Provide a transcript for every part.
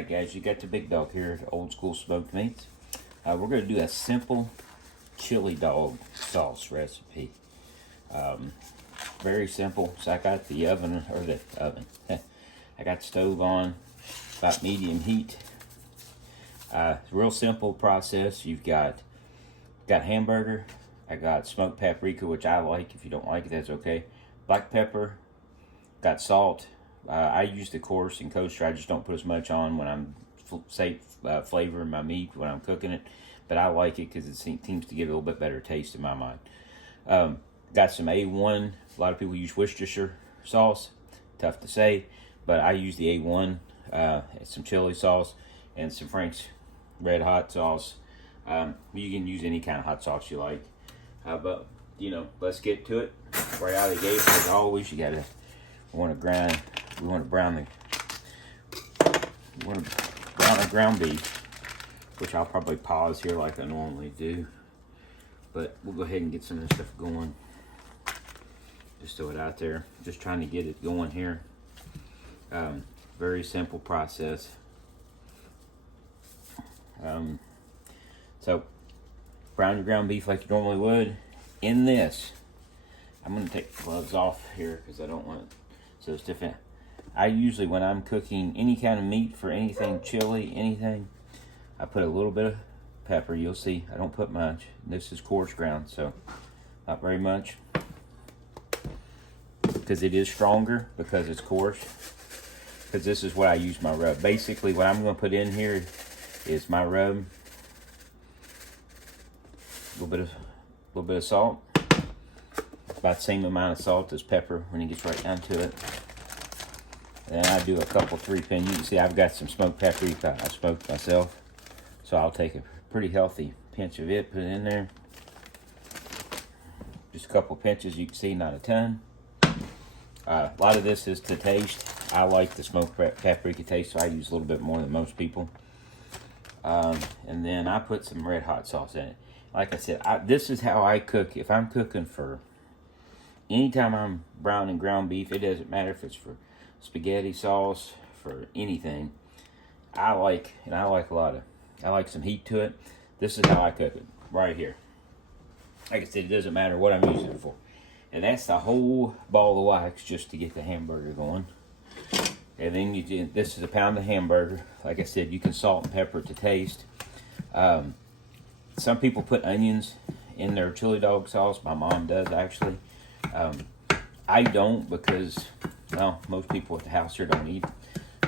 Alright guys, you got the Big Dog here, Old School Smoked Meats. We're going to do a simple chili dog sauce recipe. Very simple. So I got the oven, I got the stove on, about medium heat. Real simple process. You've got hamburger. I got smoked paprika, which I like. If you don't like it, that's okay. Black pepper. Got salt. I use the coarse and kosher. I just don't put as much on when I'm flavoring my meat when I'm cooking it. But I like it because it seems to give it a little bit better taste in my mind. Got some A1. A lot of people use Worcestershire sauce. Tough to say, but I use the A1. Some chili sauce and some Frank's Red Hot sauce. You can use any kind of hot sauce you like. But let's get to it. Right out of the gate, as always, we want to brown our ground beef, which I'll probably pause here like I normally do. But we'll go ahead and get some of this stuff going. Just throw it out there. Just trying to get it going here. Very simple process. So brown your ground beef like you normally would. In this, I'm going to take the gloves off here because I don't want it so it's different. I usually, when I'm cooking any kind of meat for anything, chili, anything, I put a little bit of pepper. You'll see I don't put much. This is coarse ground, so not very much, because it is stronger because it's coarse. Because this is what I use my rub. Basically, what I'm going to put in here is my rub, a little bit of salt, about the same amount of salt as pepper when it gets right down to it. Then I do a couple 3-pin. You can see I've got some smoked paprika I smoked myself, so I'll take a pretty healthy pinch of it, put it in there. Just a couple pinches, you can see, not a ton. A lot of this is to taste. I like the smoked paprika taste, so I use a little bit more than most people. And then I put some red hot sauce in it. Like I said, this is how I cook. If I'm cooking for, anytime I'm browning ground beef, it doesn't matter if it's for spaghetti sauce, for anything. I like some heat to it. This is how I cook it, right here. Like I said, it doesn't matter what I'm using it for. And that's the whole ball of wax just to get the hamburger going. And then this is a pound of hamburger. Like I said, you can salt and pepper to taste. Some people put onions in their chili dog sauce. My mom does, actually. I don't, because, well, most people at the house here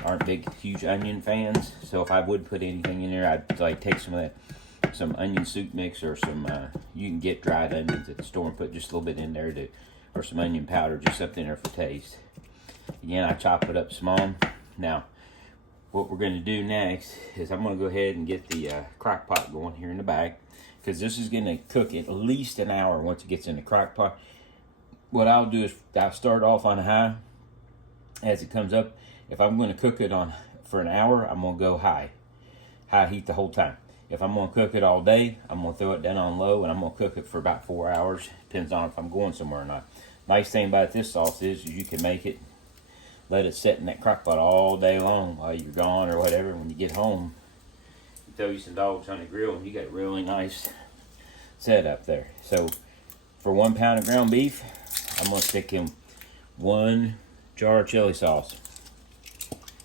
aren't big, huge onion fans. So if I would put anything in there, I'd like take some onion soup mix, or some, you can get dried onions at the store and put just a little bit in there, or some onion powder, just something in there for taste. Again, I chop it up small. Now, what we're going to do next is I'm going to go ahead and get the crock pot going here in the back, because this is going to cook at least an hour once it gets in the crock pot. What I'll do is I'll start off on high as it comes up. If I'm going to cook it for an hour, I'm going to go high heat the whole time. If I'm going to cook it all day, I'm going to throw it down on low, and I'm going to cook it for about 4 hours. Depends on if I'm going somewhere or not. Nice thing about this sauce is you can make it, let it sit in that crock pot all day long while you're gone or whatever. When you get home, you throw you some dogs on the grill, and you got a really nice setup there. So for 1 pound of ground beef, I'm going to stick in 1 jar of chili sauce.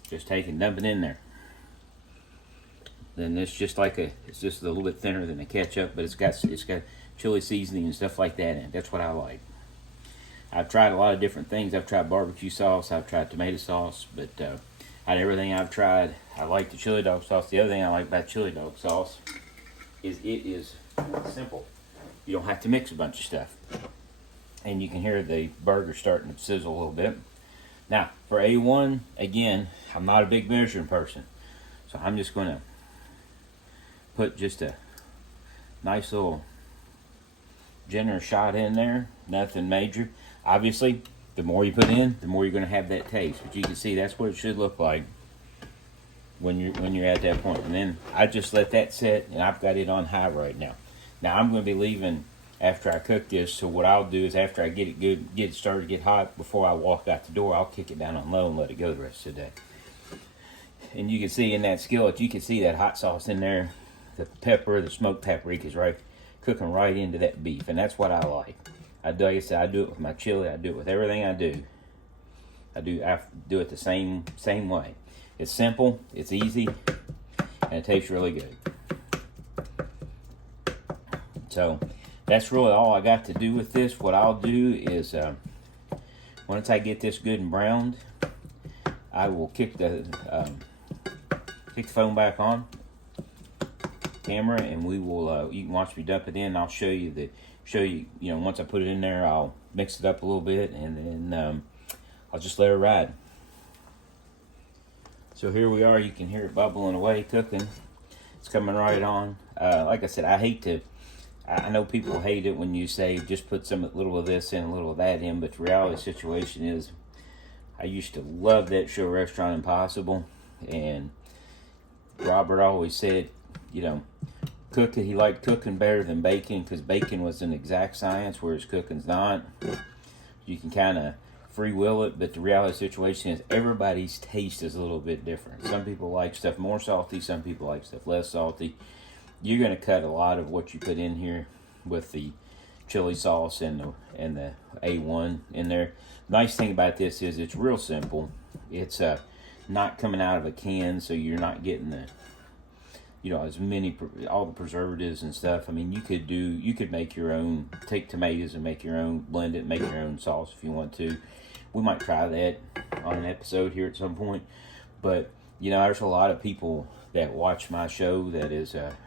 Just take and dump it in there. Then it's just it's just a little bit thinner than the ketchup, but it's got chili seasoning and stuff like that in it. That's what I like. I've tried a lot of different things. I've tried barbecue sauce. I've tried tomato sauce, but out of everything I've tried, I like the chili dog sauce. The other thing I like about chili dog sauce is it is simple. You don't have to mix a bunch of stuff. And you can hear the burger starting to sizzle a little bit. Now, for A1, again, I'm not a big measuring person, so I'm just going to put just a nice little generous shot in there. Nothing major. Obviously, the more you put in, the more you're going to have that taste. But you can see that's what it should look like when you're at that point. And then I just let that sit, and I've got it on high right now. Now I'm going to be leaving after I cook this, so what I'll do is after I get it good, get it started to get hot, before I walk out the door, I'll kick it down on low and let it go the rest of the day. And you can see in that skillet, you can see that hot sauce in there. The pepper, the smoked paprika is right, cooking right into that beef. And that's what I like. Like I said, I do it with my chili. I do it with everything I do. I do it the same way. It's simple, it's easy, and it tastes really good. So that's really all I got to do with this. What I'll do is once I get this good and browned, I will kick the phone back on camera, and we will. You can watch me dump it in. I'll show you you know, once I put it in there, I'll mix it up a little bit, and then I'll just let it ride. So here we are. You can hear it bubbling away, cooking. It's coming right on. Like I said, I know people hate it when you say just put some little of this in, a little of that in, but the reality of the situation is, I used to love that show Restaurant Impossible, and Robert always said, you know, he liked cooking better than baking, because baking was an exact science, whereas cooking's not. You can kind of free will it, but the reality of the situation is everybody's taste is a little bit different. Some people like stuff more salty, some people like stuff less salty. You're going to cut a lot of what you put in here with the chili sauce and the A1 in there. Nice thing about this is it's real simple. It's not coming out of a can, so you're not getting the, you know, all the preservatives and stuff. I mean, you could make your own, take tomatoes and make your own, blend it, make your own sauce if you want to. We might try that on an episode here at some point. But, you know, there's a lot of people that watch my show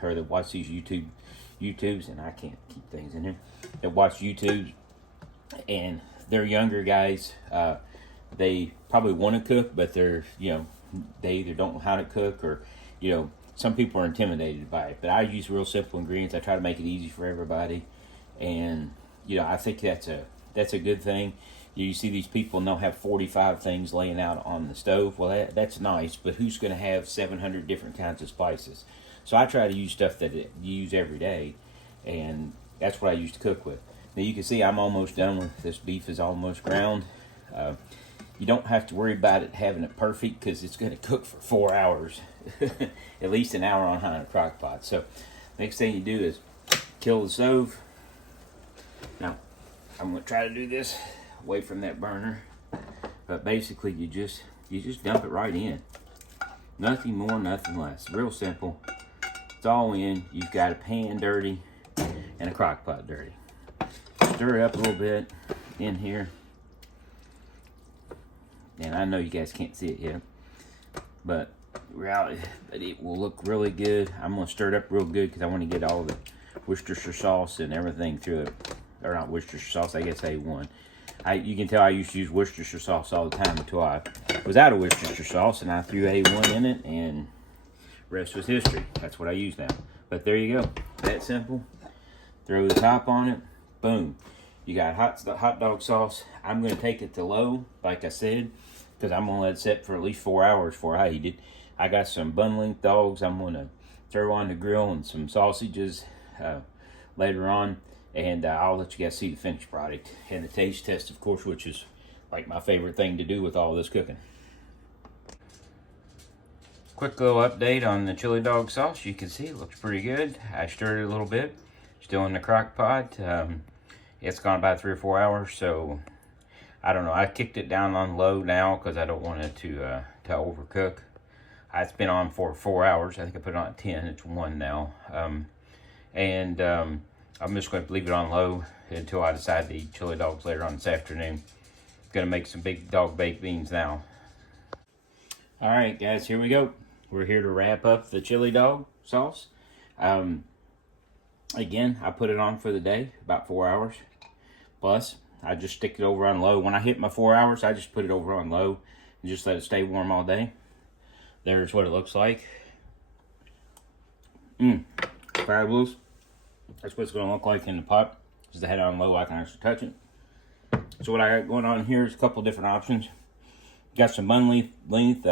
or that watch these YouTubes, and I can't keep things in here, that watch YouTube, and they're younger guys. They probably want to cook, but they either don't know how to cook, or, you know, some people are intimidated by it. But I use real simple ingredients. I try to make it easy for everybody, and, you know, I think that's a good thing. You see these people, and they'll have 45 things laying out on the stove. Well, that's nice, but who's going to have 700 different kinds of spices? So I try to use stuff that you use every day, and that's what I used to cook with. Now you can see I'm almost done with this. Beef is almost ground. You don't have to worry about it having it perfect, because it's going to cook for 4 hours, at least an hour on high in a crock pot. So next thing you do is kill the stove. Now I'm going to try to do this away from that burner, but basically you just dump it right in. Nothing more, nothing less. Real simple. It's all in. You've got a pan dirty and a crock pot dirty. Stir it up a little bit in here. And I know you guys can't see it yet, but it will look really good. I'm going to stir it up real good, because I want to get all the Worcestershire sauce and everything through it. Or not Worcestershire sauce, I guess A1. You can tell I used to use Worcestershire sauce all the time until I was out of Worcestershire sauce, and I threw A1 in it, and the rest was history. That's what I use now. But there you go. That simple. Throw the top on it. Boom. You got hot dog sauce. I'm going to take it to low, like I said, because I'm going to let it sit for at least 4 hours before I eat it. I got some bun-length dogs I'm going to throw on the grill, and some sausages later on. And I'll let you guys see the finished product and the taste test, of course, which is like my favorite thing to do with all this cooking. Quick little update on the chili dog sauce. You can see it looks pretty good. I stirred it a little bit. Still in the crock pot. It's gone about 3 or 4 hours, so I don't know. I kicked it down on low now because I don't want it to overcook. It's been on for 4 hours. I think I put it on at 10. It's 1 now. I'm just going to leave it on low until I decide to eat chili dogs later on this afternoon. Going to make some BigDog baked beans now. All right, guys, here we go. We're here to wrap up the chili dog sauce. Again, I put it on for the day, about 4 hours. Plus, I just stick it over on low. When I hit my 4 hours, I just put it over on low and just let it stay warm all day. There's what it looks like. Fabulous. That's what it's going to look like in the pot. Just I had it on low, I can actually touch it. So what I got going on here is a couple different options. Got some bun length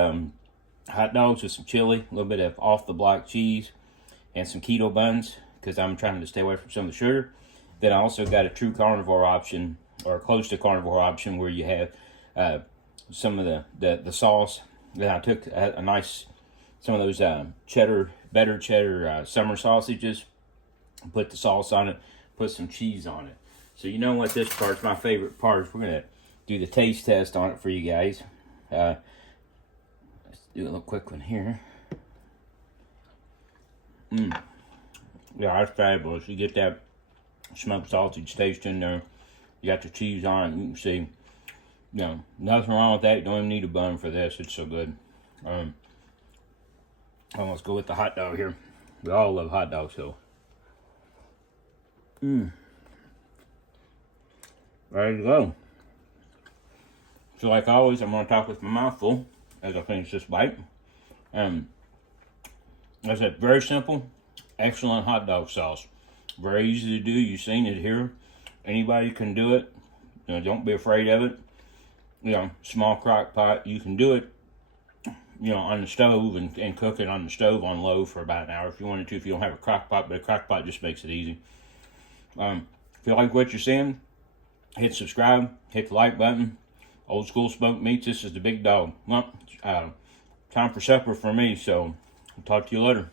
hot dogs with some chili, a little bit of off the block cheese, and some keto buns, because I'm trying to stay away from some of the sugar. Then I also got a true carnivore option, or close to carnivore option, where you have some of the sauce. Then I took a nice some of those better cheddar summer sausages. Put the sauce on it, put some cheese on it. So you know what, this part's my favorite part. We're gonna do the taste test on it for you guys. Let's do a little quick one here. Yeah, that's fabulous. You get that smoked sausage taste in there. You got the cheese on it. You can see, you know, nothing wrong with that. You don't even need a bun for this. It's so good. Let's go with the hot dog here. We all love hot dogs, so. There you go. So like always, I'm going to talk with my mouth full as I finish this bite. As I said, very simple, excellent hot dog sauce. Very easy to do. You've seen it here. Anybody can do it. You know, don't be afraid of it. You know, small crock pot, you can do it, you know, on the stove and cook it on the stove on low for about an hour if you wanted to, if you don't have a crock pot, but a crock pot just makes it easy. If you like what you're seeing, hit subscribe, hit the like button. Old School Smoked Meats, this is the Big Dog. Well, time for supper for me, so I'll talk to you later.